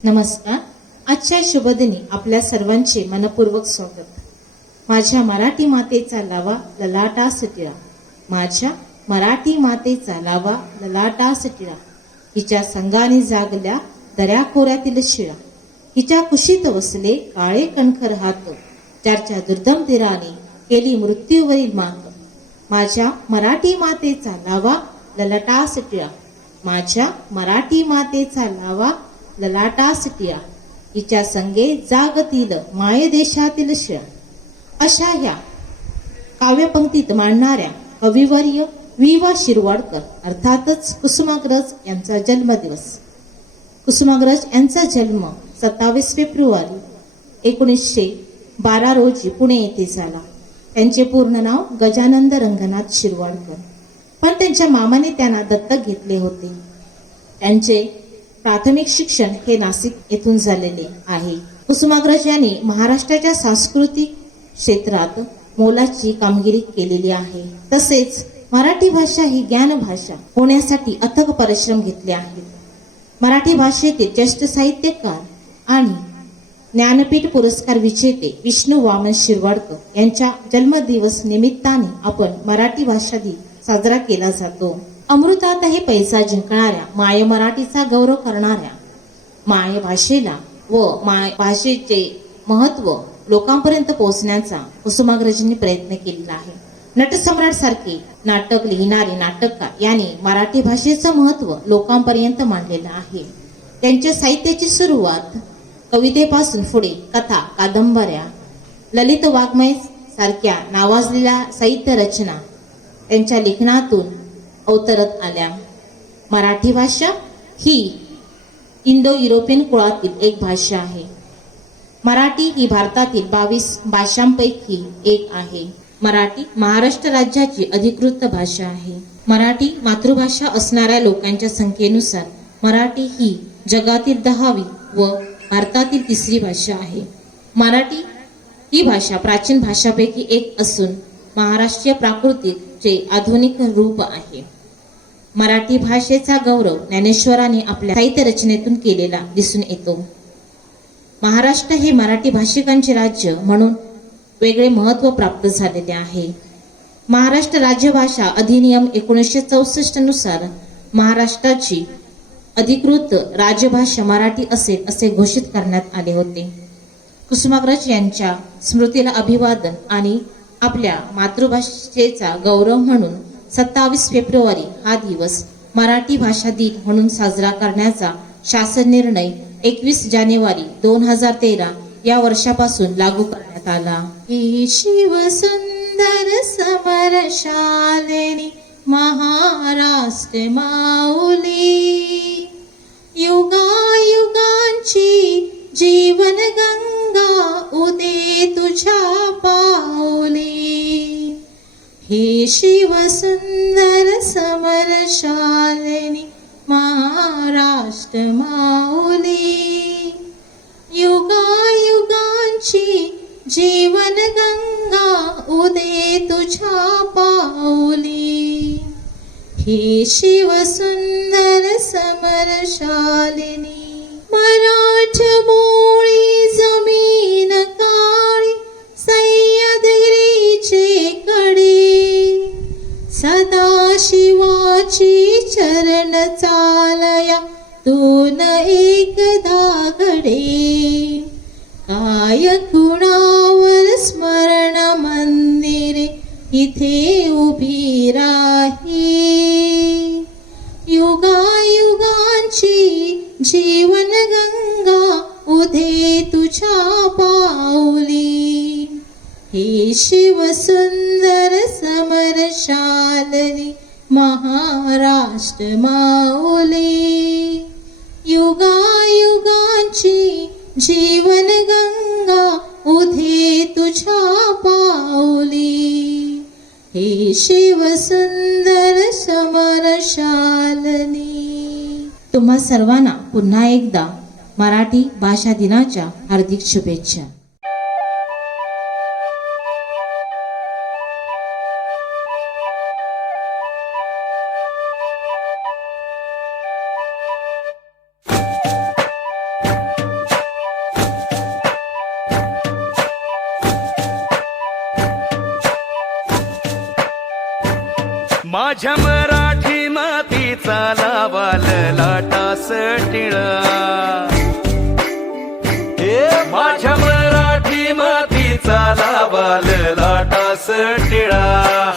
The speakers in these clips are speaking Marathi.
नमस्कार. आजच्या शुभदिनी आपल्या सर्वांचे मनपूर्वक स्वागत. माझ्या मराठी मातेचा लावा ललाटास टिळा, माझ्या मराठी मातेचा लावा ललाटास टिळा. हिच्या संगाने जागल्या दऱ्याखोऱ्यातील शिळा, हिच्या कुशीत वसले काळे कणखर हात, ज्याच्या दुर्दम तीराने केली मृत्यूवरील मात. माझ्या मराठी मातेचा लावा ललाटास टिळा, माझ्या मराठी मातेचा लावा ललाटास टिळा. हिच्या संगे जागतील माये देशातील शिळा. अशा ह्या काव्यपंक्तीत मांडणाऱ्या कविवर्य वि.वा. शिरवाडकर अर्थातच कुसुमाग्रज यांचा जन्मदिवस. कुसुमाग्रज यांचा जन्म 27 फेब्रुवारी 1912 रोजी पुणे येथे झाला. त्यांचे पूर्ण नाव गजानंद रंगनाथ शिरवाडकर, पण त्यांच्या मामाने त्यांना दत्तक घेतले होते. त्यांचे प्राथमिक शिक्षण हे नाशिक येथून झालेले आहे. कुसुमाग्रज यांनी महाराष्ट्राच्या सांस्कृतिक क्षेत्रात मोलाची कामगिरी केलेली आहे. तसेच मराठी भाषा ही ज्ञान भाषा होण्यासाठी अथक परिश्रम घेतले आहेत. मराठी भाषेतील ज्येष्ठ साहित्यकार आणि ज्ञानपीठ पुरस्कार विजेते विष्णू वामन शिरवाडकर यांच्या जन्मदिवस निमित्ताने आपण मराठी भाषा दिन साजरा केला जातो. अमृतातही पैसा जिंकणाऱ्या माय मराठीचा गौरव करणाऱ्या माय भाषेला व माय भाषेचे महत्व लोकांपर्यंत पोहोचण्याचा कुसुमाग्रजांनी प्रयत्न केलेला आहे. नटसम्राट सारखे नाटक लिहिणारे नाटककार यांनी मराठी भाषेचं महत्व लोकांपर्यंत मांडलेलं आहे. त्यांच्या साहित्याची सुरुवात कवितेपासून पुढे कथा, कादंबऱ्या, ललित वाङ्मय सारख्या नावाजलेल्या साहित्य रचना त्यांच्या लेखनातून अवतरत आल्या. मराठी भाषा ही इंडो युरोपियन कुळातील एक भाषा आहे. मराठी ही भारतातील 22 भाषांपैकी एक आहे. मराठी महाराष्ट्र राज्याची अधिकृत भाषा आहे. मराठी मातृभाषा असणाऱ्या लोकांच्या संख्येनुसार मराठी ही जगातील 10वी व भारतातील 3री भाषा आहे. मराठी ही भाषा प्राचीन भाषांपैकी एक असून महाराष्ट्रीय प्राकृतचे आधुनिक रूप आहे. मराठी भाषेचा गौरव ज्ञानेश्वरांनी आपल्या साहित्य रचनेतून केलेला दिसून येतो. महाराष्ट्र हे मराठी भाषिकांचे राज्य म्हणून वेगळे महत्त्व प्राप्त झालेले आहे. महाराष्ट्र राज्यभाषा अधिनियम 1964 नुसार महाराष्ट्राची अधिकृत राजभाषा मराठी असेल असे घोषित करण्यात आले होते. कुसुमाग्रज यांच्या स्मृतीला अभिवादन आणि आपल्या मातृभाषेचा गौरव म्हणून 27 फेब्रुवारी हा दिवस मराठी भाषा दिन म्हणून साजरा करण्याचा शासन निर्णय 21 जानेवारी 2013 या वर्षापासून लागू करण्यात आला. हे शिवसुंदर समरशालिनी महाराष्ट्र माऊली, युगायुगांची जीवन गंगा उदे तुझ्या पाऊली. हे शिवसुंदर समरशालिनी महाराष्ट्र माऊली, युगायुगांची जीवन गंगा उदे तुझ्या पाऊली. हे शिवसुंदर समरशालिनी मराठमोळी जमीन काळी सह्याद्रीचे कडे, सदाशिवाची चरण चालया तून एकदा घडे. काय खुणावर स्मरण मंदिरे इथे उभी राही, युगायुगांची जीवन गंगा उदे तुझ्या पाऊली. हे शिवसुंदर समरशालिनी महाराष्ट्र माऊली, युगायुगांची जीवन गंगा उदे तुझ्या पाऊली. हे शिवसुंदर समरशालिनी. तुम्हा सर्वांना पुन्हा एकदा मराठी भाषा दिनाच्या हार्दिक शुभेच्छा.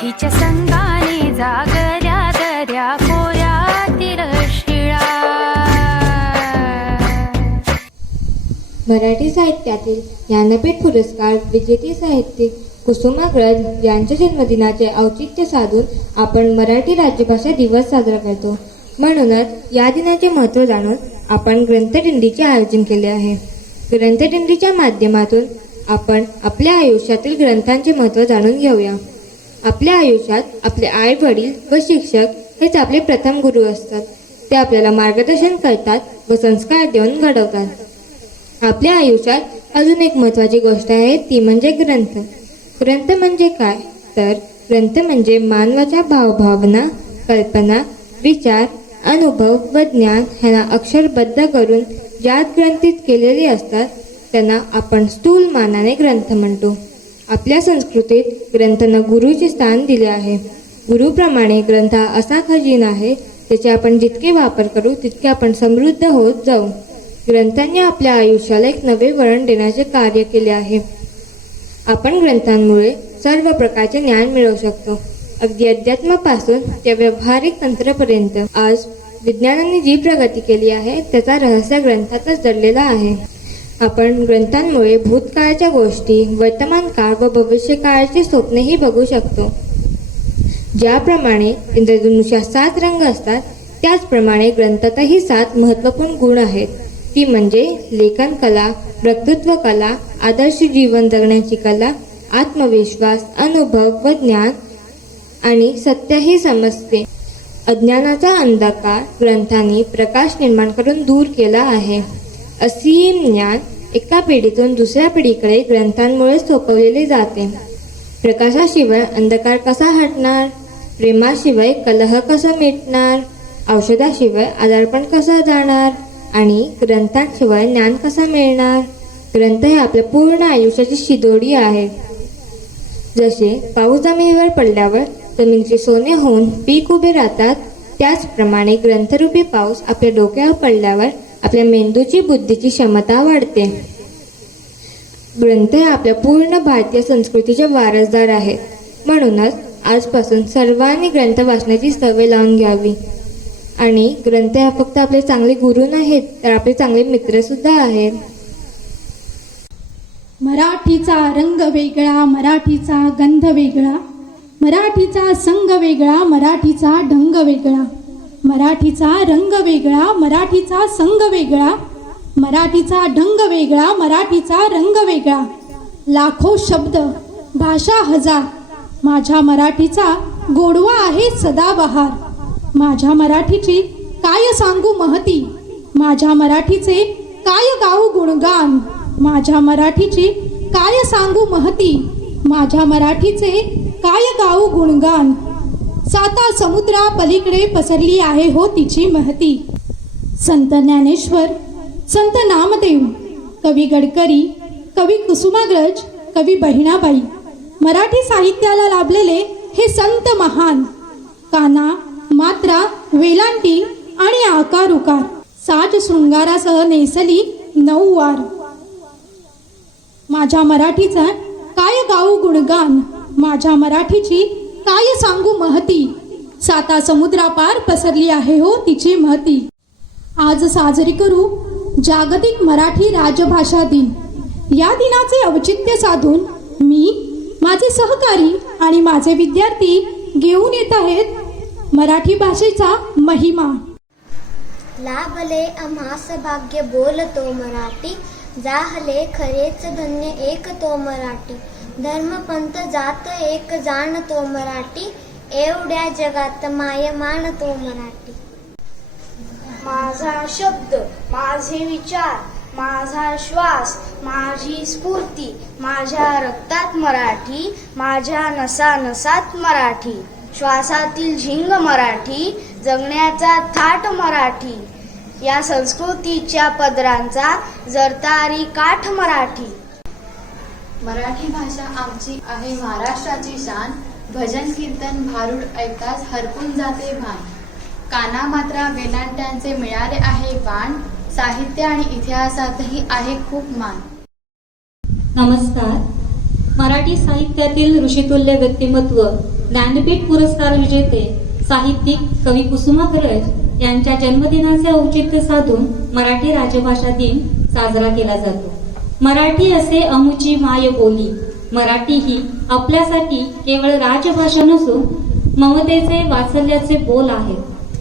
मराठीच्या संगाने जागल्या दऱ्या खोऱ्यातील शिळा. मराठी साहित्यातील ज्ञानपीठ पुरस्कार विजेते साहित्यिक कुसुमाग्रज यांच्या जन्मदिनाचे औचित्य साधून आपण मराठी राज्यभाषा दिवस साजरा करतो. म्हणूनच या दिनाचे महत्त्व जाणून आपण ग्रंथदिंडीचे आयोजन केले आहे. ग्रंथदिंडीच्या माध्यमातून आपण आपल्या आयुष्यातील ग्रंथांचे महत्त्व जाणून घेऊया. आपल्या आयुष्यात आपले आई वडील व शिक्षक हेच आपले प्रथम गुरु असतात. ते आपल्याला मार्गदर्शन करतात व संस्कार देऊन घडवतात. आपल्या आयुष्यात अजून एक महत्त्वाची गोष्ट आहे, ती म्हणजे ग्रंथ. ग्रंथ म्हणजे काय तर ग्रंथ म्हणजे मानवाच्या भावभावना, कल्पना, विचार, अनुभव व ज्ञान ह्यांना अक्षरबद्ध करून ज्यात ग्रंथित केलेले असतात त्यांना आपण स्थूल मानाने ग्रंथ म्हणतो. आपल्या संस्कृतीत ग्रंथांना गुरुचे स्थान दिले आहे. गुरुप्रमाणे ग्रंथ हा असा खजिना आहे त्याचे आपण जितके वापर करू तितके आपण समृद्ध होत जाऊ. ग्रंथांनी आपल्या आयुष्याला एक नवे वळण देण्याचे कार्य केले आहे. आपण ग्रंथांमुळे सर्व प्रकारचे ज्ञान मिळवू शकतो. अगदी अध्यात्मापासून ते व्यावहारिक तंत्रापर्यंत आज विज्ञानाने जी प्रगती केली आहे त्याचा रहस्य ग्रंथातच दडलेला आहे. आपण ग्रंथांमुळे भूतकाळाच्या गोष्टी, वर्तमान काळ व भविष्य काळाचे स्वप्नही बघू शकतो. ज्याप्रमाणे इंद्रधनुष्यात 7 रंग असतात त्याचप्रमाणे ग्रंथातही 7 महत्त्वपूर्ण गुण आहेत. ती म्हणजे लेखन कला, वक्तृत्व कला, आदर्श जीवन जगण्याची कला, आत्मविश्वास, अनुभव व ज्ञान आणि सत्य ही समजते. अज्ञानाचा अंधकार ग्रंथांनी प्रकाश निर्माण करून दूर केला आहे. असीम ज्ञान एका पिढीतून दुसऱ्या पिढीकडे ग्रंथांमुळे सोपवलेले जाते. प्रकाशाशिवाय अंधकार कसा हटणार? प्रेमाशिवाय कलह कसा मिटणार? औषधाशिवाय आजारपण कसा जाणार? आणि ग्रंथांशिवाय ज्ञान कसा मिळणार? ग्रंथ हे आपल्या पूर्ण आयुष्याची शिदोडी आहे. जसे पाऊस जमिनीवर पडल्यावर जमिनीचे सोने होऊन पीक उभे राहतात, त्याचप्रमाणे ग्रंथरूपी पाऊस आपल्या डोक्यावर पडल्यावर आपल्या मेंदूची बुद्धीची क्षमता वाढते. ग्रंथ हे आपल्या पूर्ण भारतीय संस्कृतीचे वारसदार आहेत. म्हणूनच आजपासून सर्वांनी ग्रंथ वाचण्याची सवय लावून घ्यावी. आणि ग्रंथ हे फक्त आपले चांगले गुरु नाहीत तर आपले चांगले मित्र सुद्धा आहेत. मराठीचा रंग वेगळा, मराठीचा गंध वेगळा, मराठीचा संग वेगळा, मराठीचा ढंग वेगळा, मराठीचा रंग वेगळा, मराठीचा संग वेगळा, मराठीचा ढंग वेगळा, मराठीचा रंग वेगळा. लाखो शब्द, भाषा हजार, माझ्या मराठीचा गोडवा आहे सदाबहार. माझ्या मराठीची काय सांगू महती, माझ्या मराठीचे काय गाऊ गुणगान. माझ्या मराठीची काय सांगू महती, माझ्या मराठीचे काय गाऊ गुणगान. 7 समुद्रा पलीकडे पसरली आहे हो तिची महती. संत ज्ञानेश्वर, संत नामदेव, कवी गडकरी, कवी कुसुमाग्रज, कवी बहिणाबाई, मराठी साहित्याला लाभलेले हे संत महान. काना, मात्रा, वेलांटी आणि आकार उकार साज शृंगारासह नेसली 9 वार. माझ्या मराठीचा काय गाऊ गुणगान, माझ्या मराठीची काय सांगू महती. 7 समुद्रापार पसरली आहे हो तिची महती. आज साजरी करू जागतिक मराठी राजभाषा दिन. या दिनाचे औचित्य साधून मी, माझे सहकारी आणि माझे विद्यार्थी घेऊन येत आहेत मराठी भाषेचा महिमा. लाभले आम्हास भाग्य बोलतो मराठी, जाहले खरेच धन्य एक तो मराठी. धर्मपंथ जात एक जाणतो मराठी, एवढ्या जगात माय मानतो मराठी. माझा शब्द, माझे विचार, माझा श्वास, माझी स्फूर्ती, माझ्या रक्तात मराठी, माझ्या नसानसात मराठी. श्वासातील झिंग मराठी, जगण्याचा थाट मराठी. या संस्कृतीच्या पदरांचा जरतारी काठ मराठी. मराठी भाषा आमची आहे महाराष्ट्राची शान, भजन कीर्तन भारूड ऐकताच हरपून जाते भान. काना मात्रा वेलांट्यांचे मिळाले आहे वाण, साहित्य आणि इतिहासातही आहे खूप मान. नमस्कार. मराठी साहित्यातील ऋषितुल्य व्यक्तिमत्व ज्ञानपीठ पुरस्कार विजेते साहित्यिक कवी कुसुमाग्रज यांच्या जन्मदिनाचे औचित्य साधून मराठी राजभाषा दिन साजरा केला जातो. मराठी असे अमुची माय बोली. मराठी ही आपल्यासाठी केवळ राजभाषा नसून ममतेचे वात्सल्याचे बोल आहे.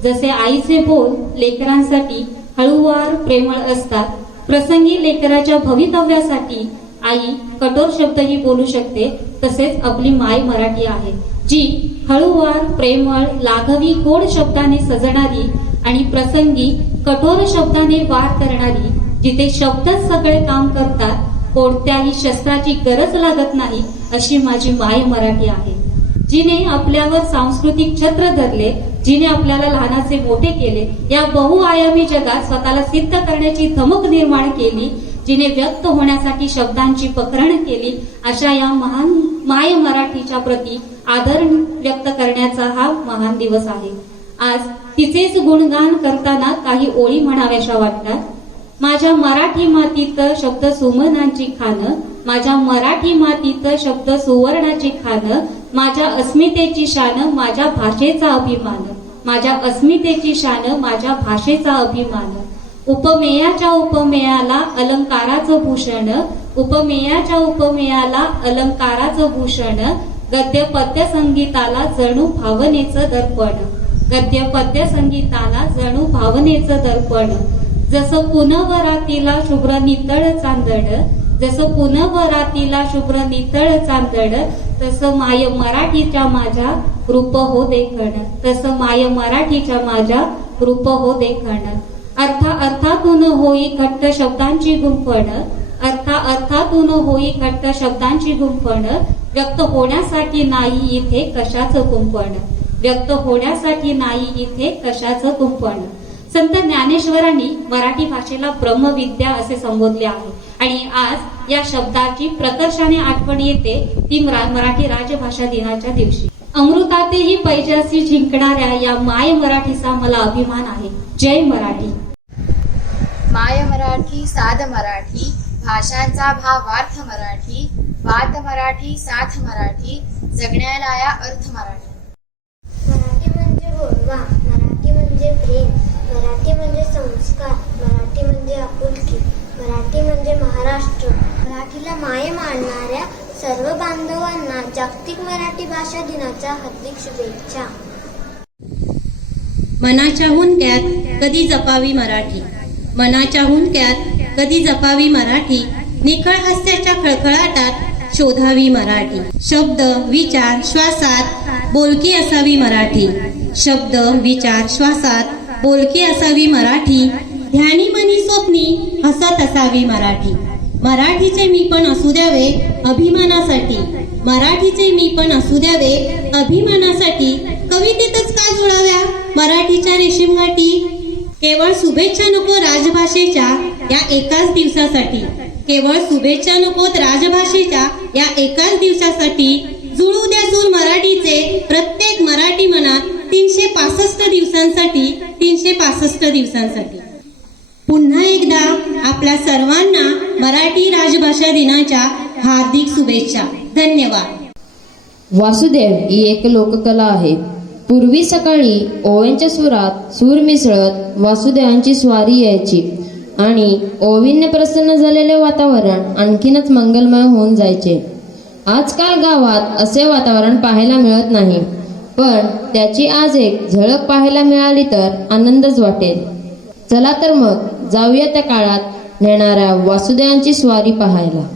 जसे आईचे बोल लेकरांसाठी हळूवार प्रेमळ असतात, प्रसंगी लेकराच्या भवितव्यासाठी आई कठोर शब्दही बोलू शकते, तसेच आपली माय मराठी आहे जी हळूवार प्रेमळ लाघवी गोड शब्दाने सजणारी आणि प्रसंगी कठोर शब्दाने वार करणारी, जिथे शब्दच सगळे काम करतात, कोणत्याही शस्त्राची गरज लागत नाही, अशी माझी माय मराठी आहे. जिने आपल्यावर सांस्कृतिक छत्र धरले, जिने आपल्याला लहानाचे मोठे केले, या बहुआयामी जगात स्वतःला सिद्ध करण्याची धमक निर्माण केली, जिने व्यक्त होण्यासाठी शब्दांची पकरण केली, अशा या महान माय मराठीच्या प्रती आदर व्यक्त करण्याचा हा महान दिवस आहे. आज तिचेच गुणगान करताना काही ओळी म्हणाव्याशा वाटतात. माझ्या मराठी मातीत शब्द सुमनांची खान, माझ्या मराठी मातीत शब्द सुवर्णाची खान, माझ्या अस्मितेची शान, माझ्या भाषेचा अभिमान, माझ्या अस्मितेची शान, माझ्या भाषेचा अभिमान. उपमेयाच्या उपमेयाला अलंकाराचं भूषण, उपमेयाच्या उपमेयाला अलंकाराचं भूषण, गद्य पद्य संगीताला जणू भावनेचं दर्पण, गद्य पद्य संगीताला जणू भावनेचं दर्पण. जसं पुनवरातीला शुभ्र नितळ चांदड, जसं पुनवरातीला शुभ्र नितळ चांदड, तसं माय मराठीच्या माझ्या रूप हो देखण, तसं माय मराठीच्या माझ्या रूप हो देखण. अर्थातून होई घट्ट शब्दांची गुंफण, अर्थातून होई घट्ट शब्दांची गुंफण, व्यक्त होण्यासाठी नाही इथे कशाचं कुंपण, व्यक्त होण्यासाठी नाही इथे कशाचं कुंपण. संत ज्ञानेश्वरांनी मराठी भाषेला ब्रह्मविद्या असे संबोधले आहे आणि आज या शब्दाची प्रकर्षाने आठवण येते ती मराठी राजभाषा दिनाच्या दिवशी. अमृतातेही पैजासी जिंकणाऱ्या या माय मराठीचा मला अभिमान आहे. जय मराठी. माय मराठी साध मराठी, भाषांचा भावार्थ मराठी, वाद मराठी साथ मराठी, जगण्याला या अर्थ मराठी. मराठी म्हणजे गोडवा, मराठी म्हणजे प्रेम, मराठी म्हणजे संस्कार, मराठी म्हणजे आपुलकी, मराठी म्हणजे महाराष्ट्र. मराठीला माय मानणाऱ्या सर्व बांधवांना जागतिक मराठी भाषा दिनाच्या हार्दिक शुभेच्छा. मनाच्या हुंदक्यात कधी जपावी मराठी, मनाच्या हुंदक्यात कधी जपावी मराठी, निखळ हास्याच्या खळखळाटात शोधावी मराठी. शब्द विचार श्वासात बोलकी असावी मराठी, शब्द विचार श्वासात बोलकी असावी मराठी. ध्यानी मनी स्वप्नी हसत असावी मराठी. मराठीचे मी पण असू द्यावे अभिमानासाठी, मराठीचे मी पण असू द्यावे अभिमानासाठी. कवितेतच का जुळाव्या मराठीच्या रेशीम गाठी. केवळ शुभेच्छा नको राजभाषेच्या या एकाच दिवसासाठी, केवळ शुभेच्छा नकोत राजभाषेच्या या एकाच दिवसासाठी. जुळू द्या सूर मराठीचे प्रत्येक मराठी मनात 365 दिवसांसाठी, 365 दिवसांसाठी. पुन्हा एकदा आपल्या सर्वांना मराठी राजभाषा दिनाच्या हार्दिक शुभेच्छा. धन्यवाद. वासुदेव ही एक लोककला आहे. पूर्वी सकाळी ओव्यांच्या सुरात सूर मिसळत वासुदेवांची स्वारी यायची आणि ओवींने प्रसन्न झालेले वातावरण आणखीनच मंगलमय होऊन जायचे. आजकाल गावात असे वातावरण पाहायला मिळत नाही, पण त्याची आज एक झळक पाहायला मिळाली तर आनंदच वाटेल. चला तर मग जाऊया त्या काळात नेणाऱ्या वासुदेवांची स्वारी पाहायला.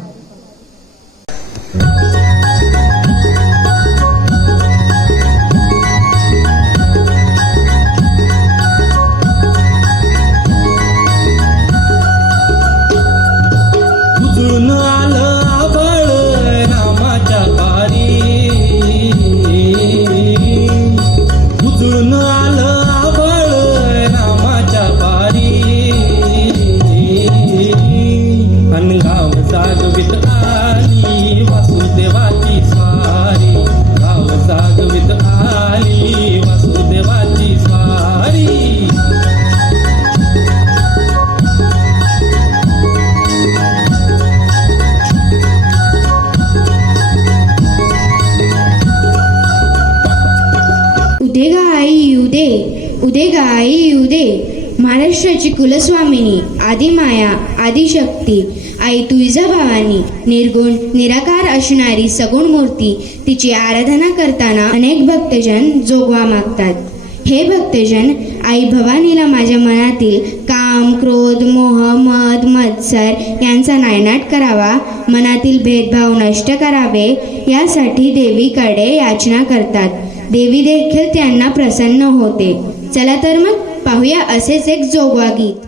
महाराष्ट्राची कुलस्वामिनी, आदिमाया, आदिशक्ती, आई तुळजाभवानी, निर्गुण निराकार असणारी सगुण मूर्ती, तिची आराधना करताना अनेक भक्तजन जोगवा मागतात. हे भक्तजन, आई भवानीला माझ्या मनातील काम, क्रोध, मोह, मद, मत्सर यांचा नायनाट करावा, मनातील भेदभाव नष्ट करावे, यासाठी देवीकडे याचना करतात. देवी देखील त्यांना प्रसन्न होते. चला तर मग पाहूया असेच एक जोगवा गीत.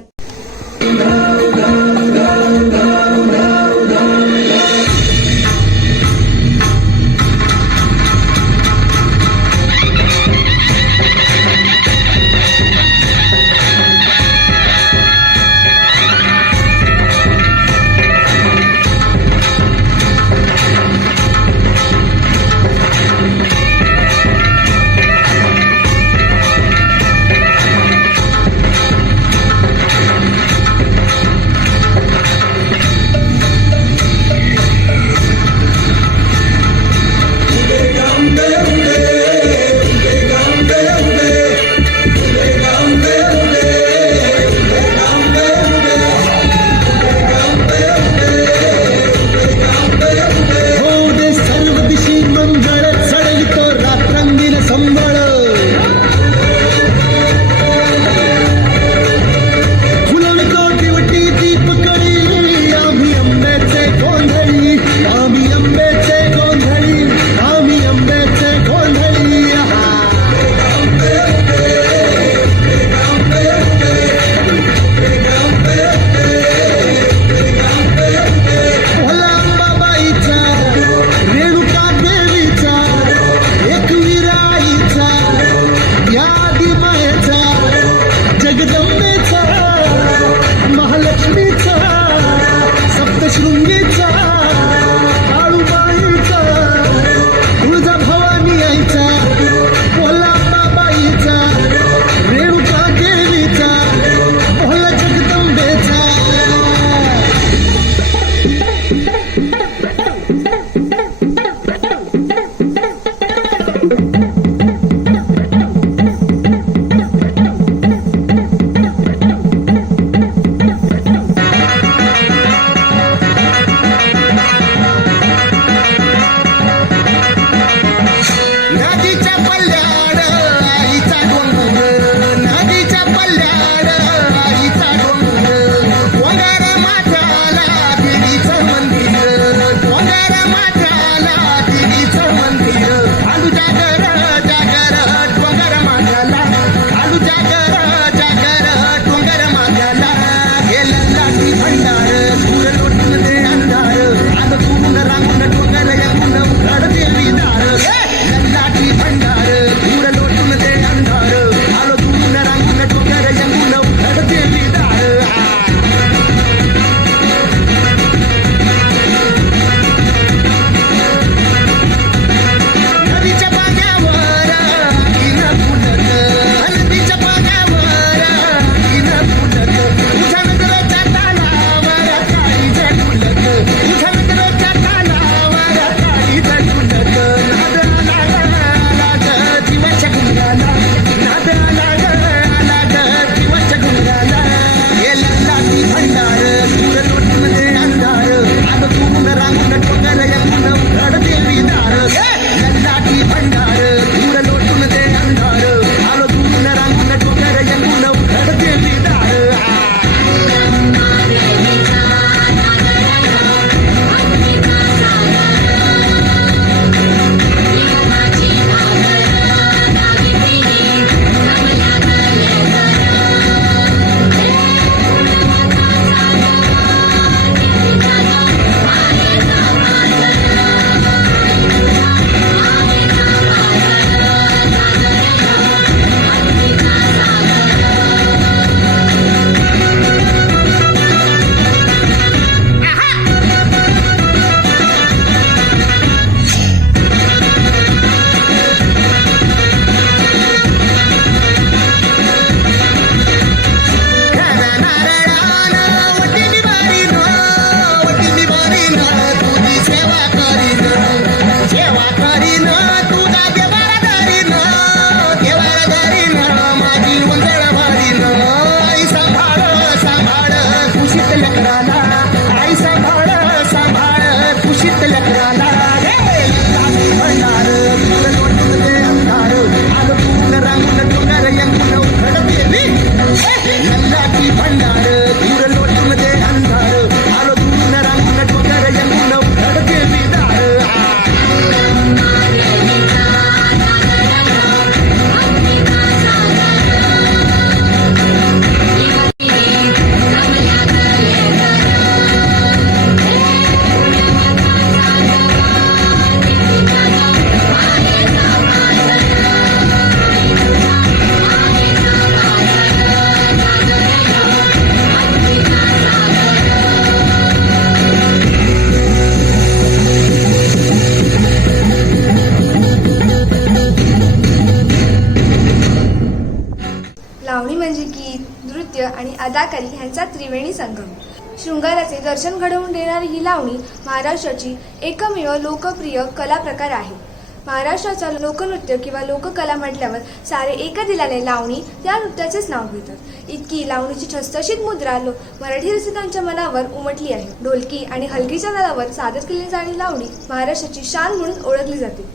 सांभाळ सांभाळ कुशीत लेकराला रे भंडार तुझं लोटून दे अंधार आलो तू रांगून डोंगर यंगून उघड देवी नंदाची भंडार तुझं लोटून दे अंधार आलो तू रांगून डोंगर यंगून उघड देवी दार लावणी म्हणजे गीत नृत्य आणि अदाकारी ह्यांचा त्रिवेणी संगम. शृंगाराचे दर्शन घडवून देणारी ही लावणी महाराष्ट्राची एकमेव लोकप्रिय कला प्रकार आहे. महाराष्ट्राचा लोकनृत्य किंवा लोककला म्हटल्यावर सारे एक दिलाने लावणी त्या नृत्याचेच नाव घेतात. इतकी लावणीची ठसठशीत मुद्रा मराठी रसिकांच्या मनावर उमटली आहे. ढोलकी आणि हलगीच्या तालावर सादर केली जाणारी लावणी महाराष्ट्राची शान म्हणून ओळखली जाते.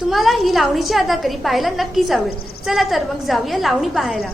तुम्हाला ही लावणीची अदाकारी पाहायला नक्कीच आवडेल. चला तर मग जाऊया लावणी पाहायला.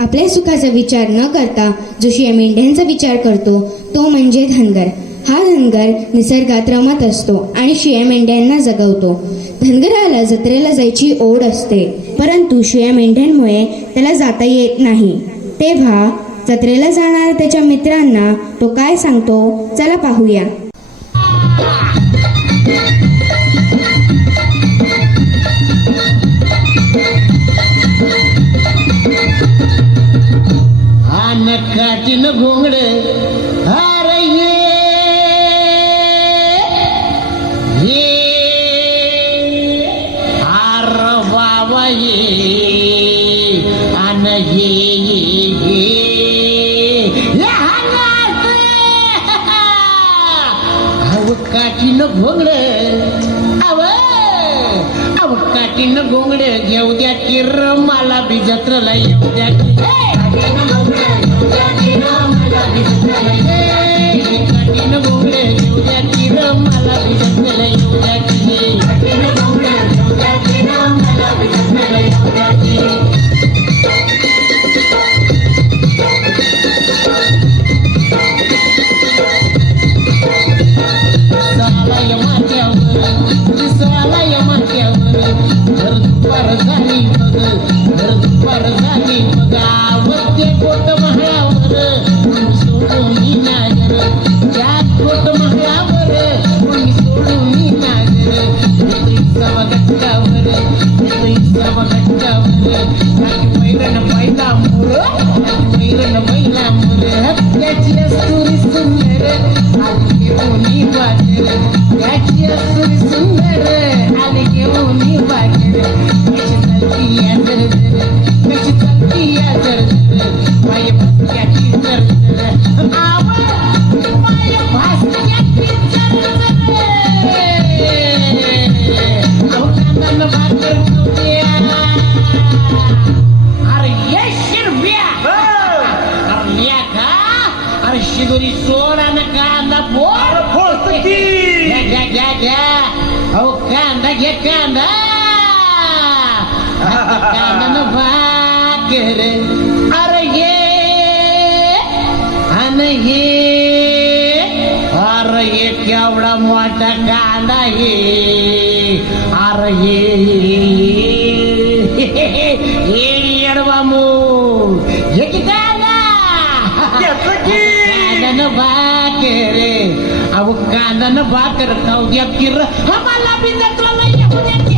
आपल्या सुखाचा विचार न करता जो मेंढ्यांचा विचार करतो तो म्हणजे धनगर. हा धनगर निसर्गात रमत असतो आणि शिळ्या मेंढ्यांना जगवतो. धनगराला जत्रेला जायची ओढ असते, परंतु शिळ्या मेंढ्यांमुळे त्याला जाता येत नाही. तेव्हा जत्रेला जाणाऱ्या त्याच्या मित्रांना तो काय सांगतो, चला पाहूया. काटीन घोंगड अरे ये आर बाबा ये अन ये अव काटीन घोंगड अव काटीन घोंगड घेऊ द्या की र मला बी जत्रेला येऊ द्या की काटीन घोंगडे घेऊ द्या की र मला बी जत्रेला येऊ द्या की सालाय माथ्यावर घर दुपार झाली मग आवडते कोट महावर सोडून नागर त्यात कोट महावर सोडून नागर सवा गट्टावर पहिला मोर त्याची असुरी सुंदर आली घेऊन बागर त्याची असुरी सुंदर आली घेऊन बागर कशी चालती या दर माय भास्क्याची दर माय भास्क्याची दर भाकर अरे ये शिरब्या अरे का अरे शिदोरी सोडा ना कांदा बोल घ्या अहो कांदा घे कांदा कांदा भाकर अरे ये अरे ये केवढा मोठा कांदा हे अरे ये येडवा मूळ हे की कांदा कांदा भाकर अहो कांदा भाकर खाऊ द्या की र मला बी जत्रेला येऊ द्या की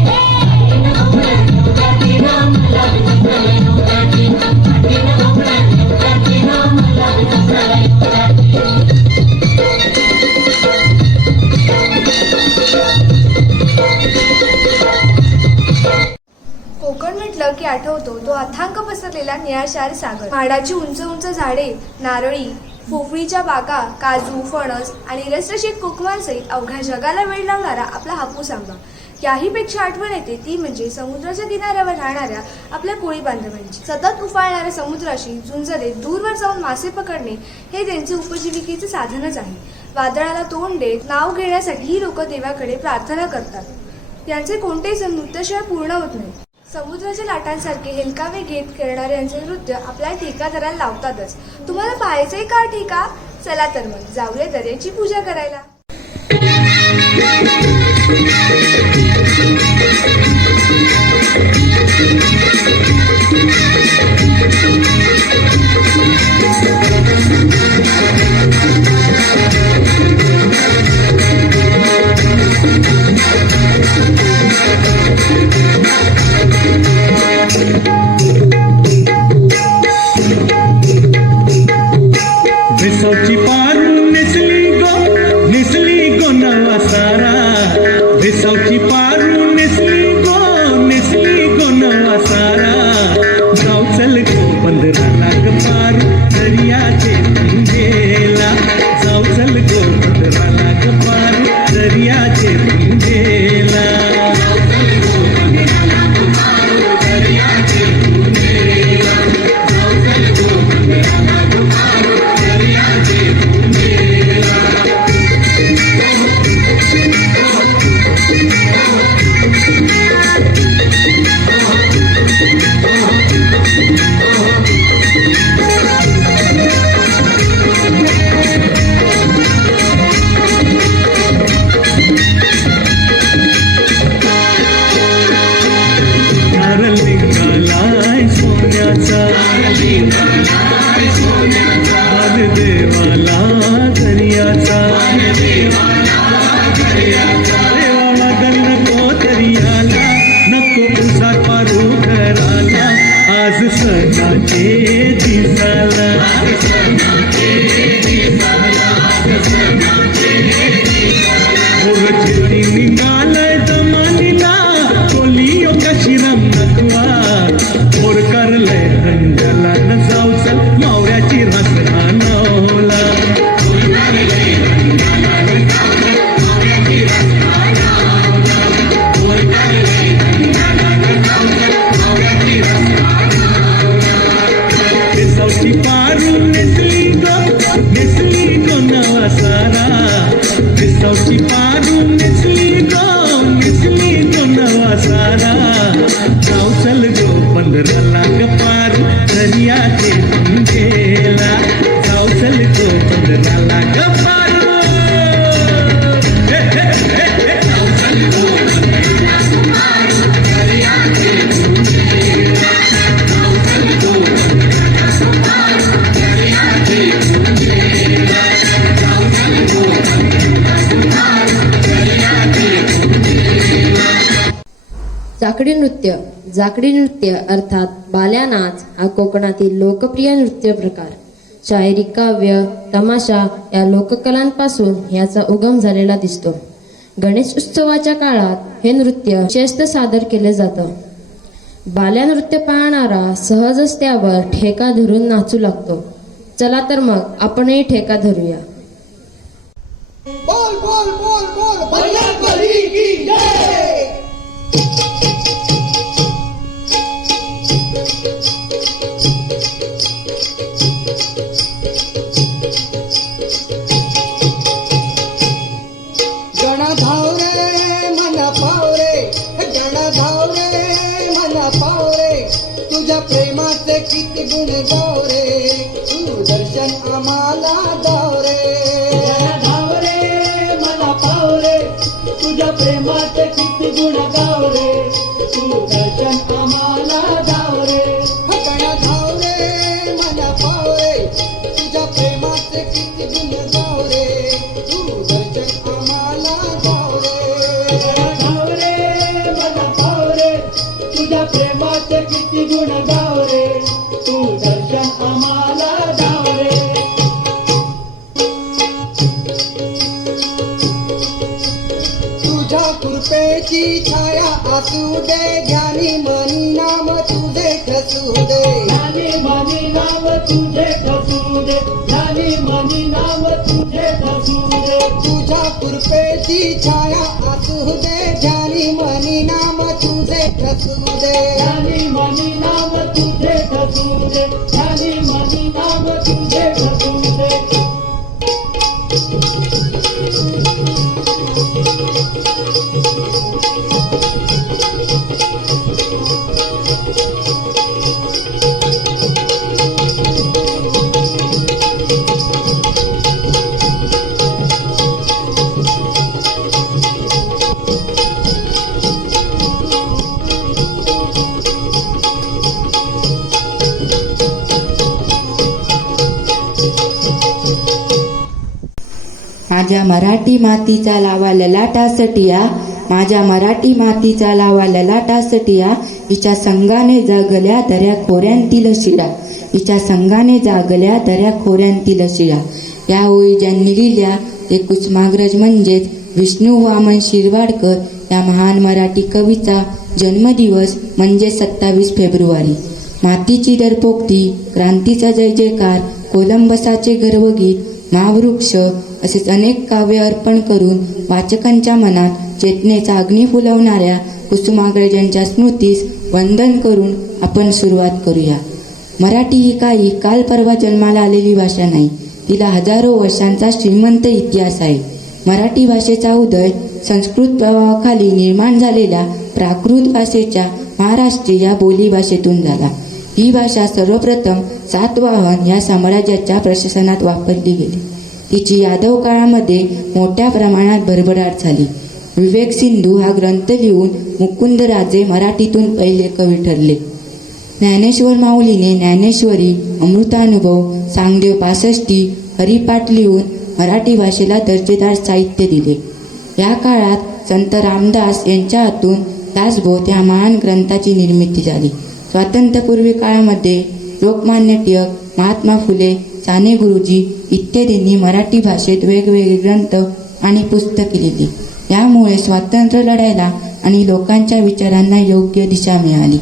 कोकण म्हटलं की आठवतो तो अथांग पसरलेला निळाशार सागर, झाडाची उंच उंच झाडे, नारळी, पोफळीच्या बागा, काजू, फणस आणि रसरशीत कोकमांसहित अवघ्या जगाला वेळ लावणारा आपला हापूस आंबा. याहीपेक्षा आठवण येते ती म्हणजे समुद्राच्या किनाऱ्यावर राहणाऱ्या आपल्या कोळी बांधवांची. सतत उफाळणाऱ्या समुद्राशी झुंज देत दूरवर जाऊन मासे पकडणे हे त्यांचे उपजीविकेचे साधनच आहे. वादळाला तोंड देत नाव घेण्यासाठी ही लोक देवाकडे प्रार्थना करतात. यांचे कोणतेही सण नृत्याशिवाय पूर्ण होत नाही. समुद्राच्या लाटांसारखे हेलकावे घेत करणारे यांचे नृत्य आपल्या ठेकादाराला लावतातच. तुम्हाला पाहायचंय का ठेका? चला तर मग जाऊया दर्याची पूजा करायला. विसवची पारू नेसली गो नवा सारा विसवची पारू नेसली गो नवा सारा जाऊ चल गो बंदराला ग पारू दर्याचे पिंजेला जाऊ चल गो बंदराला ग पारू दर्याचे पिंजेला Yeah. निघालय जमानीला पोलिओ कशी रमनकवा पोर करलय खंडला नसाव चल मावऱ्याची रास नवला सावची पारू नेसली गो नवा सारा सावची पारू नेसली गो नवा सारा जाऊ चल गो 15 लाख पारू दर्याचे गेला जाऊ चल गो 15 लाख पारू जाऊ चल गो 15 लाख पारू दर्याचे गेला जाऊ चल गो 15 लाख पारू दर्याचे गेला जाऊ चल गो 15 लाख पारू दर्याचे गेला. जाकडी नृत्य अर्थात बाल्या नाच हा कोकणातील लोकप्रिय नृत्य प्रकार. शायरी, काव्य, तमाशा या लोककलांपासून याचा उगम झालेला दिसतो. गणेश उत्सवाच्या काळात हे नृत्य विशेषतः सादर केले जातं. बाल्या नृत्य पाहणारा सहजच त्यावर ठेका धरून नाचू लागतो. चला तर मग आपणही ठेका धरूया. बोल बोल बोल बोल भैया करी की जय. जण धाव रे मन पाव रे जण धाव रे मन पाव रे तुझ्या प्रेमाचे किती गुण गाव रे तू दर्शन आम्हाला दाव रे धाव रे मला पाव रे तुझ्या प्रेमाचे किती गुण गाव रे तू दर्शन आम्हाला दाव रे जण धाव रे मला पाव रे तुझ्या प्रेमाचे किती गुण गाव रे तू दर्शन आम्हाला दाव रे धाव रे मला पाव रे तुझ्या प्रेमाचे किती गुण गाव रे तू दर्शन आम्हाला दाव रे. तुझ्या कृपेची छाया असू दे ध्यानी मनी नाम तुझे ठसू दे ध्यानी मनी नाम तुझे ठसू दे ध्यानी मनी नाम तुझे ठसू दे. तुझ्या कृपेची छाया असू दे ध्यानी मनी नाम तुझे ठसू दे ध्यानी मनी नाम तुझे ठसू दे ध्यानी मनी नाम तुझे ठसू दे. माझ्या मराठी मातीचा लावा ललाटासाठी या माझ्या मराठी मातीचा लावा ललाटासाठी या हिच्या संगाने जागल्या दऱ्या खोऱ्यांतील शिळा हिच्या संगाने जागल्या दऱ्या खोऱ्यांतील शिळा. या ओळी ज्यांनी लिहिल्या ते कुसुमाग्रज म्हणजेच विष्णू वामन शिरवाडकर या महान मराठी कवीचा जन्मदिवस म्हणजे 27 फेब्रुवारी. मातीची दरपोक्ती, क्रांतीचा जय जयकार, कोलंबसाचे गर्वगीत, महावृक्ष असेच अनेक काव्य अर्पण करून वाचकांच्या मनात चेतनेचा अग्नी फुलवणाऱ्या कुसुमाग्रजांच्या स्मृतीस वंदन करून आपण सुरुवात करूया. मराठी ही काही काल परवा जन्माला आलेली भाषा नाही, तिला हजारो वर्षांचा श्रीमंत इतिहास आहे. मराठी भाषेचा उदय संस्कृत प्रभावाखाली निर्माण झालेल्या प्राकृत भाषेच्या महाराष्ट्रीय या बोलीभाषेतून झाला. ही भाषा सर्वप्रथम सातवाहन या साम्राज्याच्या प्रशासनात वापरली गेली. तिची यादव काळामध्ये मोठ्या प्रमाणात भरभराट झाली. विवेक सिंधू हा ग्रंथ लिहून मुकुंदराजे मराठीतून पहिले कवी ठरले. ज्ञानेश्वर माऊलीने ज्ञानेश्वरी, अमृतानुभव, सांगदेव पासष्टी, हरिपाठ लिहून मराठी भाषेला दर्जेदार साहित्य दिले. या काळात संत रामदास यांच्या हातून दासबोध या महान ग्रंथाची निर्मिती झाली. स्वातंत्र्यपूर्वी काळामध्ये लोकमान्य टिळक, महात्मा फुले, साने गुरुजी इत्यादींनी मराठी भाषेत वेगवेगळे ग्रंथ आणि पुस्तके लिहिली. यामुळे स्वातंत्र्य लढायला आणि लोकांच्या विचारांना योग्य दिशा मिळाली.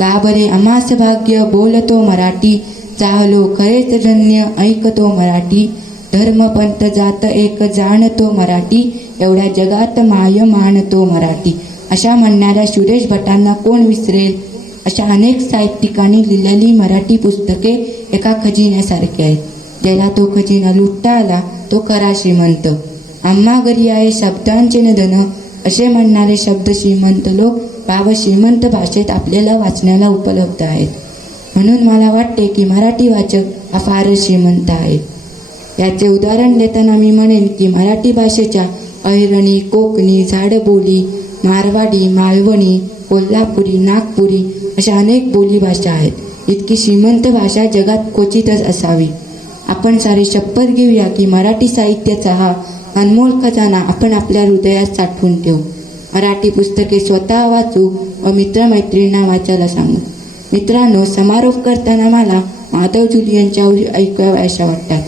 लाभरे आम्हास भाग्य बोलतो मराठी, चाहलो खरेच धन्य ऐकतो मराठी, धर्म पंथ जात एक जाणतो मराठी, एवढ्या जगात माय मानतो मराठी. अशा म्हणणाऱ्या सुरेश भटांना कोण विसरेल. अशा अनेक साहित्यिकांनी लिहिलेली मराठी पुस्तके एका खजिन्यासारखी आहेत. ज्याला तो खजिना लुटता आला तो खरा श्रीमंत. आम्हा घरी आहे शब्दांचे निधन असे म्हणणारे शब्द श्रीमंत लोक श्रीमंत भाषेत आपल्याला वाचण्याला उपलब्ध आहेत. म्हणून मला वाटते की मराठी वाचक हा फारच श्रीमंत आहे. याचे उदाहरण देताना मी म्हणेन की मराठी भाषेच्या अहिरणी, कोकणी, झाडबोली, मारवाडी, मालवणी, कोल्हापुरी, नागपुरी अशा अनेक बोलीभाषा आहेत. इतकी श्रीमंत भाषा जगात क्वचितच असावी. आपण सारी शपथ घेऊया की मराठी साहित्याचा हा अनमोल खजाना आपण आपल्या हृदयात साठवून ठेवू. मराठी पुस्तके स्वतः वाचू व मित्रमैत्रिणींना वाचायला सांगू. मित्रांनो, समारोप करताना मला माधव जुली यांच्या ऐकाव्याशा वाटतात.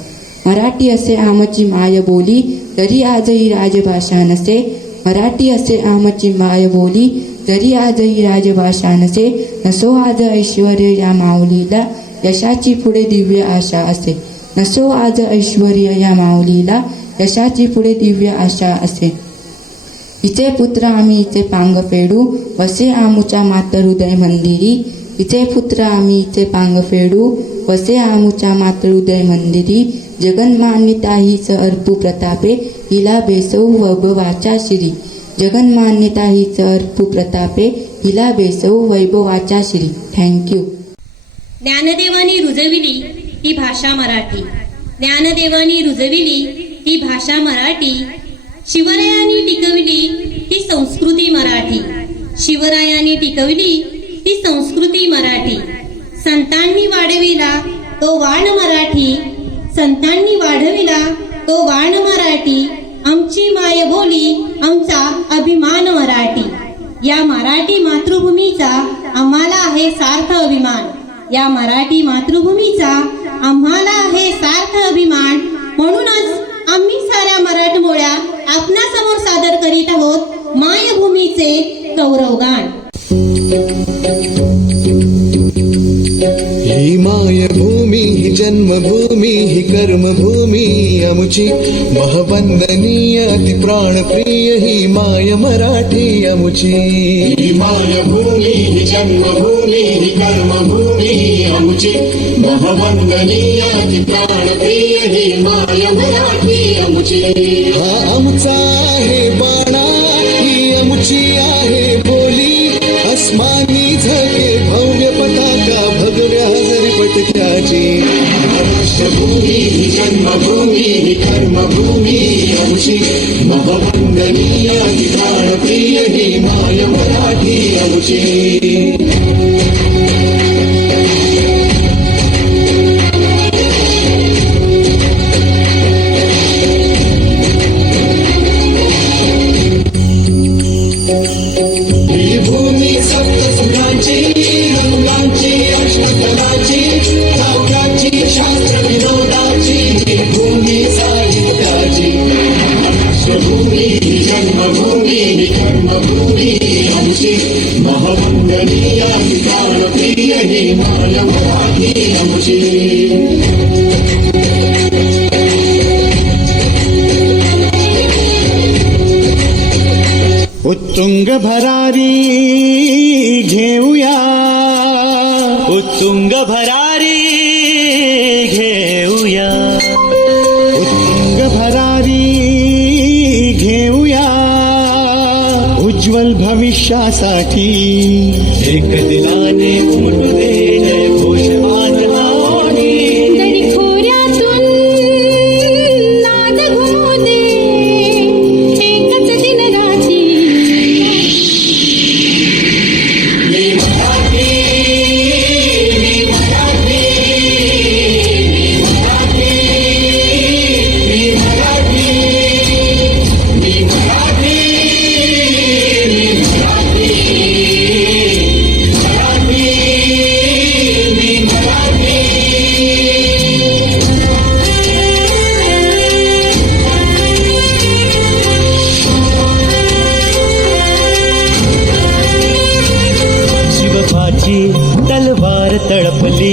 मराठी असे आमची माय बोली, जरी आजही राजभाषा नसे. मराठी असे आमची माय बोली, जरी आजही राजभाषा नसे. नसो आज ऐश्वर्य या माऊलीला, यशाची पुढे दिव्य आशा असे. नसो आज ऐश्वर्य या माऊलीला, यशाची पुढे दिव्य आशा असे. हिचे पुत्र आम्ही हिचे पांग फेडू, वसे आमुच्या मात हृदय मंदिरी. हिचे पुत्र आम्ही हिचे पांग फेडू, वसे आमुच्या मात हृदय मंदिरी. जगन्मान्यता हीच अर्पू प्रतापे, हिला बेसऊ वैभवाच्या शिरी. जगन्मान्यता हीच अर्पू प्रतापे, हिला बेसऊ वैभवाच्या शिरी. थँक्यू. ज्ञानदेवानी रुजविली ती भाषा मराठी. ज्ञानदेवानी रुजविली ती भाषा मराठी. शिवरायांनी टिकविली ती संस्कृती मराठी. शिवरायांनी टिकविली ती संस्कृती मराठी. संतांनी वाढविला तो वाण मराठी. संतांनी वाढविला तो वाण मराठी. आमची माय बोली, आमचा अभिमान मराठी. या मराठी मातृभूमीचा आम्हाला आहे सार्थ अभिमान. या मराठी मातृभूमीचा आम्हाला आहे सार्थ अभिमान. म्हणूनच आम्ही साऱ्या मराठमोळ्या आपणासमोर सादर करीत आहोत मायभूमीचे गौरवगान. ही मायभूमी ही जन्मभूमी ही कर्मभूमी अमुची, महवंदनीय अति प्राणप्रिय ही माय मराठी अमुची. ही मायभूमी ही जन्मभूमी ही कर्मभूमी अमुची, महवंदनीय अति प्राणप्रिय ही माय मराठी अमुची. हा आमचा आहे बाणा, ही अमुची आहे बोली. अस्मानी झके भव्य पताका भगव्या हजरी पटक्याची. महाराष्ट्रभूमी ही जन्मभूमी ही कर्मभूमी अमुची, महवंदनीय अति प्राणप्रिय ही माय मराठी अमुची. ही भूमी सप्तसुरांची, रंगांची, अष्टकलांची, काव्याची, शास्त्र विनोदाची, ही भूमी साहित्याची. महाराष्ट्रभूमी ही जन्मभूमी ही कर्मभूमी आमची, महवंदनीय ही प्राणप्रिय ही माय मराठी आमची. उत्तुंग भरारी घेऊया, उत्तुंग भरारी घेऊया, उत्तुंग भरारी घेऊया. उज्ज्वल भविष्यासाठी एक दिलाने उमटू दे जय घोष आज लावणी. खोऱ्यातून नाद घुमू दे एकच दिन रात्री. मी मराठी, मी मराठी, मी मराठी, मी मराठी, मी मराठी, मी मराठी, मराठी,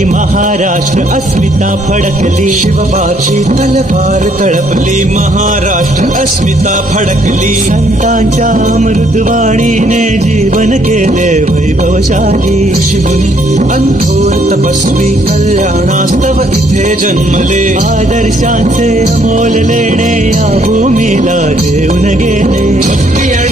फडकली महाराष्ट्र अस्मिता फडकली शिवबाची तलवार तळपली महाराष्ट्र अस्मिता फडकली संतांच्या अमृतवाणीने जीवन केले वैभवशाली ऋषिमुनी अंथोर तपस्वी कल्याणास्तव इथे जन्मले आदर्शांचे अमोल लेणे या भूमीला देऊन गेले भक्ती आणि